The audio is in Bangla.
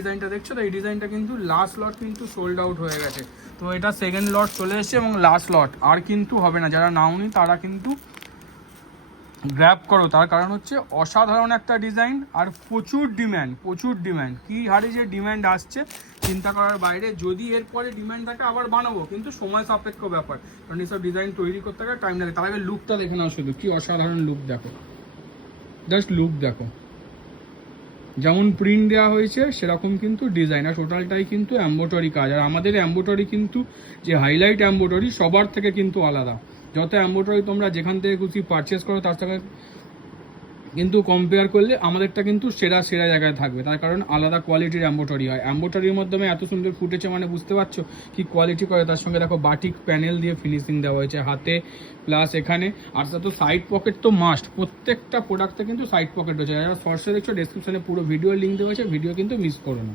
ডিজাইনটা দেখছো তো, এই ডিজাইনটা কিন্তু লাস্ট লট কিন্তু সোল্ড আউট হয়ে গেছে। তো এটা সেকেন্ড লট চলে এসেছে এবং লাস্ট লট, আর কিন্তু হবে না। যারা নাওনি তারা কিন্তু গ্র্যাব করো, তার কারণ হচ্ছে অসাধারণ একটা ডিজাইন আর প্রচুর ডিম্যান্ড কী হারে যে ডিম্যান্ড আসছে চিন্তা করার বাইরে। যদি এরপরে ডিম্যান্ড থাকে আবার বানাবো, কিন্তু সময় সাপেক্ষ ব্যাপার, কারণ এইসব ডিজাইন তৈরি করতে গেলে টাইম লাগে। তার আগে লুকটা দেখে নাও, শুধু কি অসাধারণ লুক দেখো, জাস্ট লুক দেখো। যেমন প্রিন্ট দেওয়া হয়েছে সেরকম কিন্তু ডিজাইন, আর টোটালটাই কিন্তু এম্ব্রয়ডারি কাজ। আর আমাদের এম্ব্রয়ডারি কিন্তু যে হাইলাইট এম্ব্রয়ডারি সবার থেকে কিন্তু আলাদা। যত এম্ব্রয়ডারি তোমরা যেখান থেকে খুশি পারচেস করো তার থেকে কিন্তু কম্পেয়ার করলে আমাদেরটা কিন্তু সেরা জায়গায় থাকবে, তার কারণ আলাদা কোয়ালিটির এম্ব্রয়ডারি হয়। এম্ব্রয়ডারির মাধ্যমে এত সুন্দর ফুটেছে মানে বুঝতে পারছো কি কোয়ালিটি করে। তার সঙ্গে দেখো বাটিক প্যানেল দিয়ে ফিনিশিং দেওয়া হয়েছে হাতে প্লাস এখানে। আর তা তো সাইড পকেট তো মাস্ট, প্রত্যেকটা প্রোডাক্টে কিন্তু সাইড পকেট রয়েছে। যারা সরাসরি দেখছো ডেসক্রিপশনে পুরো ভিডিও লিঙ্ক দেওয়া হয়েছে, ভিডিও কিন্তু মিস করো না।